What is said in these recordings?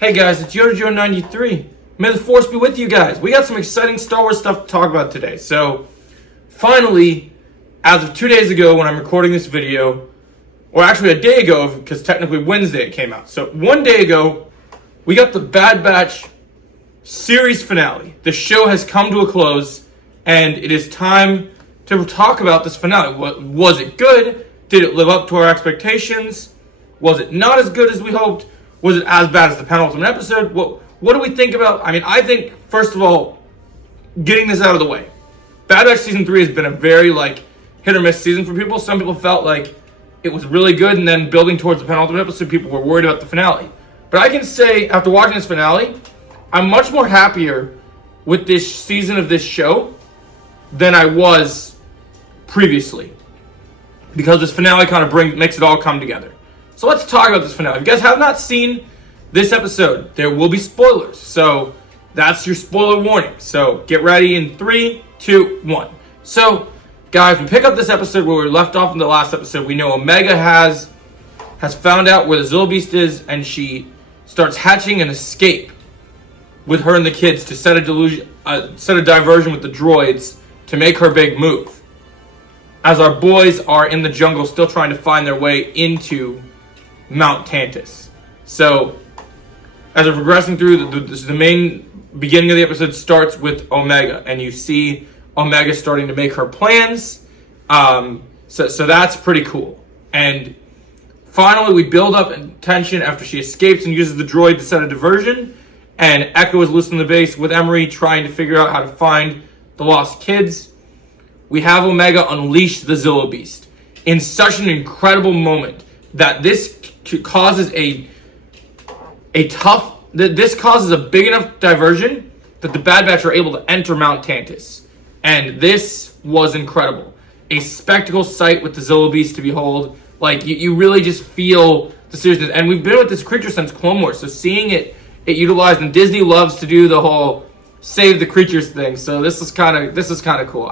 Hey guys, it's Yojo93. May the force be with you guys. We got some exciting Star Wars stuff to talk about today. So, finally, as of 2 days ago when I'm recording this video, or actually a day ago, because technically Wednesday it came out. So, 1 day ago, we got the Bad Batch series finale. The show has come to a close, and it is time to talk about this finale. Was it good? Did it live up to our expectations? Was it not as good as we hoped? Was it as bad as the penultimate episode? What do we think about? I think, first of all, getting this out of the way. Bad Batch Season 3 has been a very, hit or miss season for people. Some people felt like it was really good, and then building towards the penultimate episode, people were worried about the finale. But I can say, after watching this finale, I'm much more happier with this season of this show than I was previously. Because this finale kind of makes it all come together. So let's talk about this finale. If you guys have not seen this episode, there will be spoilers. So that's your spoiler warning. So get ready in 3, 2, 1. So, guys, we pick up this episode where we left off in the last episode. We know Omega has found out where the Zilla Beast is, and she starts hatching an escape with her and the kids to set a diversion with the droids to make her big move. As our boys are in the jungle still trying to find their way into Mount Tantiss. So, as we're progressing through, the main beginning of the episode starts with Omega, and you see Omega starting to make her plans. So that's pretty cool. And finally, we build up tension after she escapes and uses the droid to set a diversion. And Echo is loose on the base with Emery trying to figure out how to find the lost kids. We have Omega unleash the Zilla Beast in such an incredible moment that this causes a big enough diversion that the Bad Batch are able to enter Mount Tantiss. And this was incredible. A spectacle sight with the Zilla Beast to behold. You really just feel the seriousness. And we've been with this creature since Clone Wars, so seeing it utilized, and Disney loves to do the whole save the creatures thing. So this is kind of cool.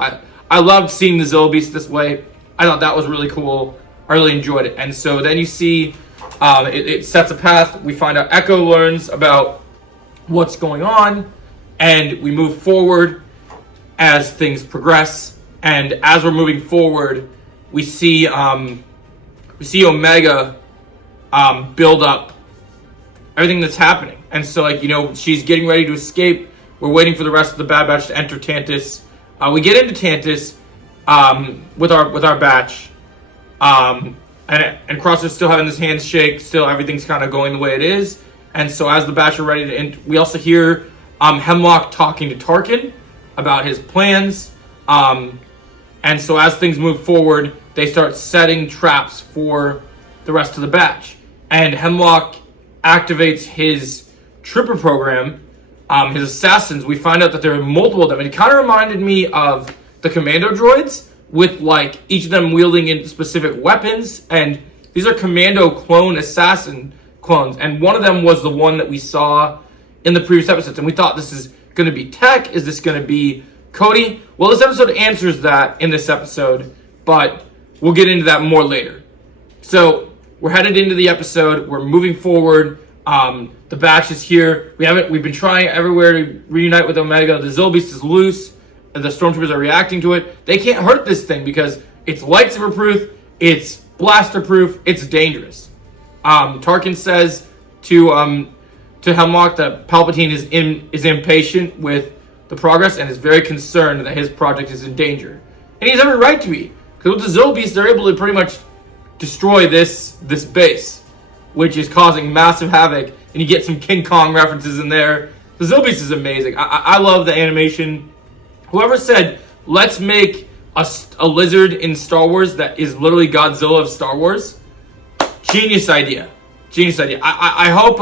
I loved seeing the Zilla Beast this way. I thought that was really cool. I really enjoyed it. And so then you see it sets a path. We find out Echo learns about what's going on, and we move forward as things progress. And as we're moving forward, we see Omega build up everything that's happening. And so, she's getting ready to escape. We're waiting for the rest of the Bad Batch to enter Tantiss. We get into Tantiss with our batch. And Crosshair's still having his hands shake. Still, everything's kind of going the way it is. And so as the batch are ready to enter, we also hear Hemlock talking to Tarkin about his plans. And so as things move forward, they start setting traps for the rest of the batch. And Hemlock activates his trooper program, his assassins. We find out that there are multiple of them. And it kind of reminded me of the commando droids, with each of them wielding in specific weapons. And these are commando clone assassin clones. And one of them was the one that we saw in the previous episodes. And we thought, this is going to be Tech. Is this going to be Cody? Well, this episode answers that in this episode, but we'll get into that more later. So we're headed into the episode. We're moving forward. The batch is here. We've been trying everywhere to reunite with Omega. The Zilla Beast is loose. And the stormtroopers are reacting to it. They can't hurt this thing because it's lightsaber proof, it's blaster proof, it's dangerous. Tarkin says to Hemlock that Palpatine is impatient with the progress and is very concerned that his project is in danger. And he has every right to be, because with the Zilla Beast, they're able to pretty much destroy this base, which is causing massive havoc. And you get some King Kong references in there. The Zilla Beast is amazing. I love the animation. Whoever said, let's make a lizard in Star Wars that is literally Godzilla of Star Wars, genius idea. I hope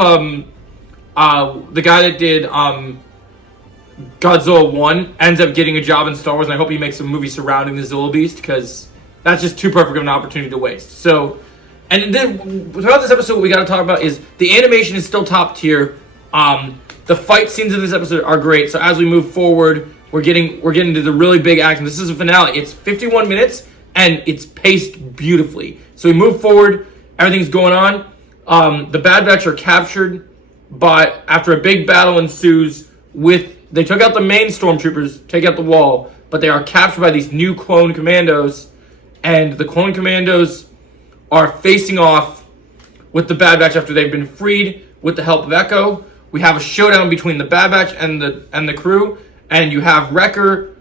the guy that did Godzilla 1 ends up getting a job in Star Wars, and I hope he makes a movie surrounding the Zilla Beast, because that's just too perfect of an opportunity to waste. So, and then throughout this episode, what we got to talk about is the animation is still top tier. The fight scenes in this episode are great. So as we move forward, we're getting to the really big action. This is a finale. It's 51 minutes, and it's paced beautifully. So we move forward. Everything's going on. The Bad Batch are captured but after a big battle ensues they took out the main stormtroopers, take out the wall, but they are captured by these new clone commandos, and the clone commandos are facing off with the Bad Batch after they've been freed with the help of Echo. We have a showdown between the Bad Batch and the crew, and you have Wrecker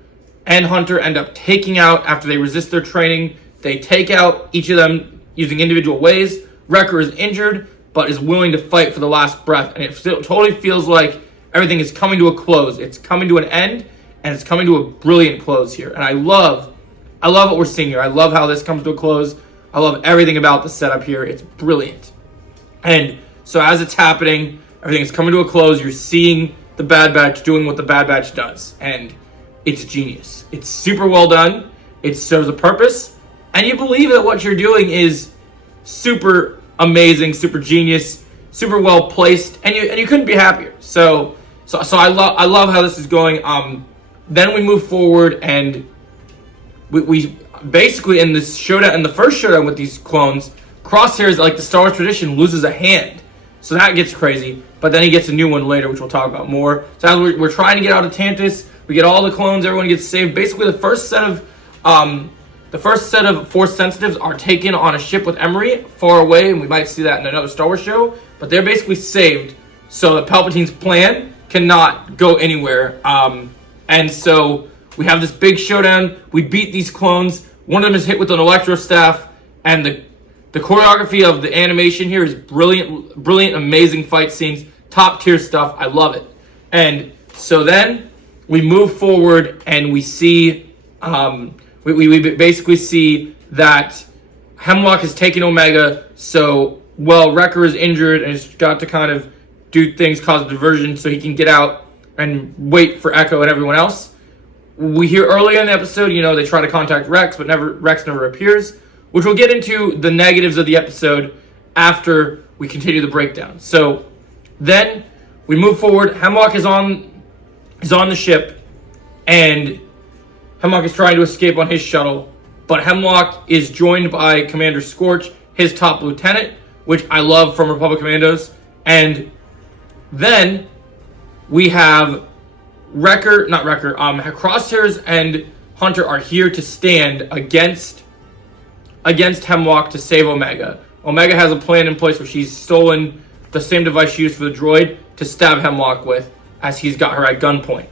and Hunter end up taking out, after they resist their training, they take out each of them using individual ways. Wrecker is injured, but is willing to fight for the last breath, and it still totally feels like everything is coming to a close. It's coming to an end, and it's coming to a brilliant close here. And I love what we're seeing here. I love how this comes to a close. I love everything about the setup here. It's brilliant. And so as it's happening, everything is coming to a close. You're seeing the Bad Batch doing what the Bad Batch does, and it's genius. It's super well done. It serves a purpose, and you believe that what you're doing is super amazing, super genius, super well placed, and you couldn't be happier. So I love how this is going. Then we move forward, and we basically in this showdown, in the first showdown with these clones, Crosshairs, like the Star Wars tradition, loses a hand. So that gets crazy, but then he gets a new one later, which we'll talk about more. So as we're trying to get out of Tantus, we get all the clones, everyone gets saved. Basically, the first set of Force sensitives are taken on a ship with Emery far away, and we might see that in another Star Wars show. But they're basically saved, so that Palpatine's plan cannot go anywhere. And so we have this big showdown. We beat these clones. One of them is hit with an electro staff, and the choreography of the animation here is brilliant, amazing fight scenes, top tier stuff. I love it. And so then we move forward, and we see, we basically see that Hemlock has taken Omega. So Wrecker is injured and has got to kind of do things, cause a diversion, so he can get out and wait for Echo and everyone else. We hear earlier in the episode, they try to contact Rex, but Rex never appears, which we'll get into the negatives of the episode after we continue the breakdown. So then we move forward. Hemlock is on the ship, and Hemlock is trying to escape on his shuttle, but Hemlock is joined by Commander Scorch, his top lieutenant, which I love from Republic Commandos. And then we have Crosshairs and Hunter are here to stand against Hemlock to save Omega. Omega has a plan in place where she's stolen the same device she used for the droid to stab Hemlock with, as he's got her at gunpoint.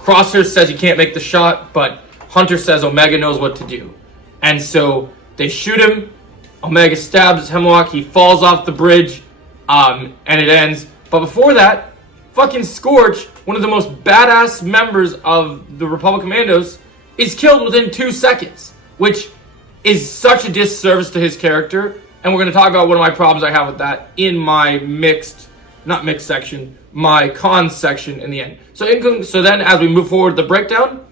Crosshairs says he can't make the shot, but Hunter says Omega knows what to do. And so they shoot him. Omega stabs Hemlock. He falls off the bridge, and it ends. But before that, fucking Scorch, one of the most badass members of the Republic Commandos, is killed within 2 seconds, which is such a disservice to his character. And we're going to talk about one of my problems I have with that in my my cons section in the end. So then as we move forward the breakdown,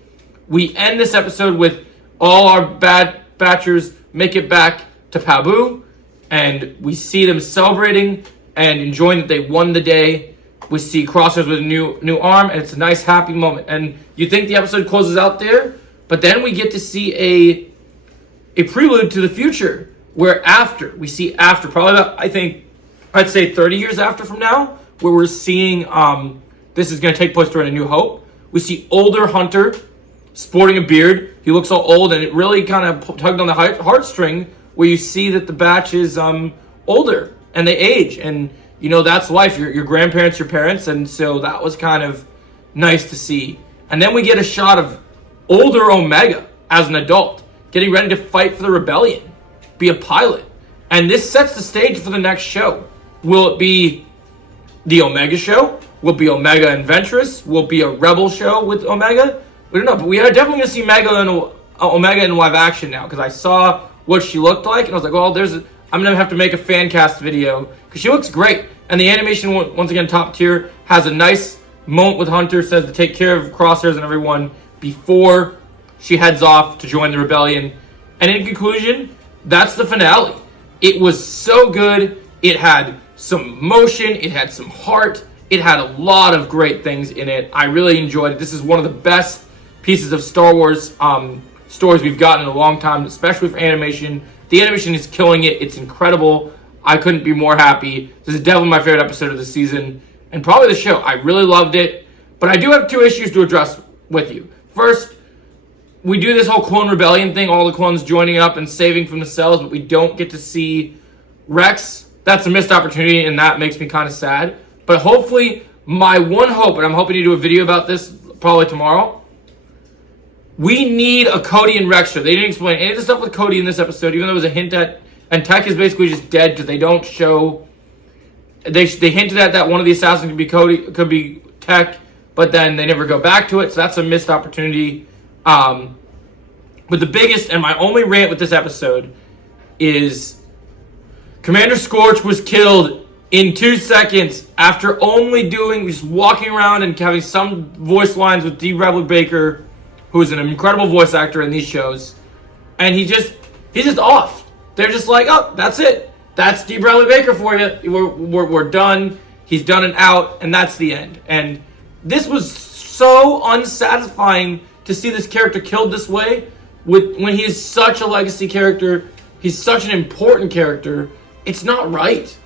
we end this episode with all our Bad Batchers make it back to Pabu, and we see them celebrating and enjoying that they won the day. We see Crosshairs with a new arm, and it's a nice, happy moment. And you think the episode closes out there, but then we get to see a prelude to the future, where we see probably about, I'd say 30 years after from now, where we're seeing, this is going to take place during A New Hope. We see older Hunter sporting a beard. He looks all old, and it really kind of tugged on the heartstring, where you see that the batch is older, and they age, and that's life. Your grandparents, your parents, and so that was kind of nice to see. And then we get a shot of older Omega as an adult, getting ready to fight for the rebellion, be a pilot. And this sets the stage for the next show. Will it be the Omega show? Will it be Omega and Ventress? Will it be a Rebel show with Omega? We don't know, but we are definitely going to see Omega in live action now, because I saw what she looked like, and I was like, well, I'm going to have to make a fan cast video, because she looks great. And the animation, once again, top tier, has a nice moment with Hunter, says to take care of Crosshairs and everyone before she heads off to join the rebellion. And in conclusion, that's the finale. It was so good. It had some emotion. It had some heart. It had a lot of great things in it. I really enjoyed it. This is one of the best pieces of Star Wars stories we've gotten in a long time, especially for animation. The animation is killing it. It's incredible. I couldn't be more happy. This is definitely my favorite episode of the season. and probably the show. I really loved it, but I do have 2 issues to address with you. First, we do this whole clone rebellion thing, all the clones joining up and saving from the cells, but we don't get to see Rex. That's a missed opportunity, and that makes me kind of sad. But hopefully, my one hope, and I'm hoping to do a video about this probably tomorrow, we need a Cody and Rex show. They didn't explain any of the stuff with Cody in this episode, even though there was a hint at, and Tech is basically just dead because they don't show. They hinted at that one of the assassins could be Cody, could be Tech, but then they never go back to it, so that's a missed opportunity. But the biggest and my only rant with this episode is Commander Scorch was killed in 2 seconds after only just walking around and having some voice lines with D. Bradley Baker, who is an incredible voice actor in these shows, and he's just off. They're just like, oh, that's it. That's D. Bradley Baker for you. We're done. He's done and out, and that's the end. And this was so unsatisfying to see this character killed this way, when he is such a legacy character. He's such an important character. It's not right.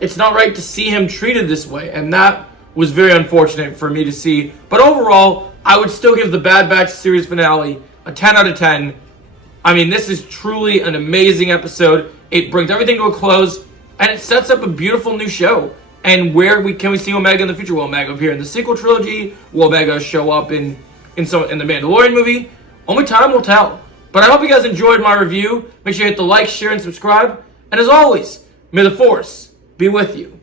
It's not right to see him treated this way, and that was very unfortunate for me to see. But overall, I would still give the Bad Batch series finale a 10 out of 10. I mean, this is truly an amazing episode. It brings everything to a close, and it sets up a beautiful new show. And where can we see Omega in the future? Will Omega appear in the sequel trilogy? Will Omega show up in the Mandalorian movie? Only time will tell. But I hope you guys enjoyed my review. Make sure you hit the like, share, and subscribe. And as always, may the Force be with you.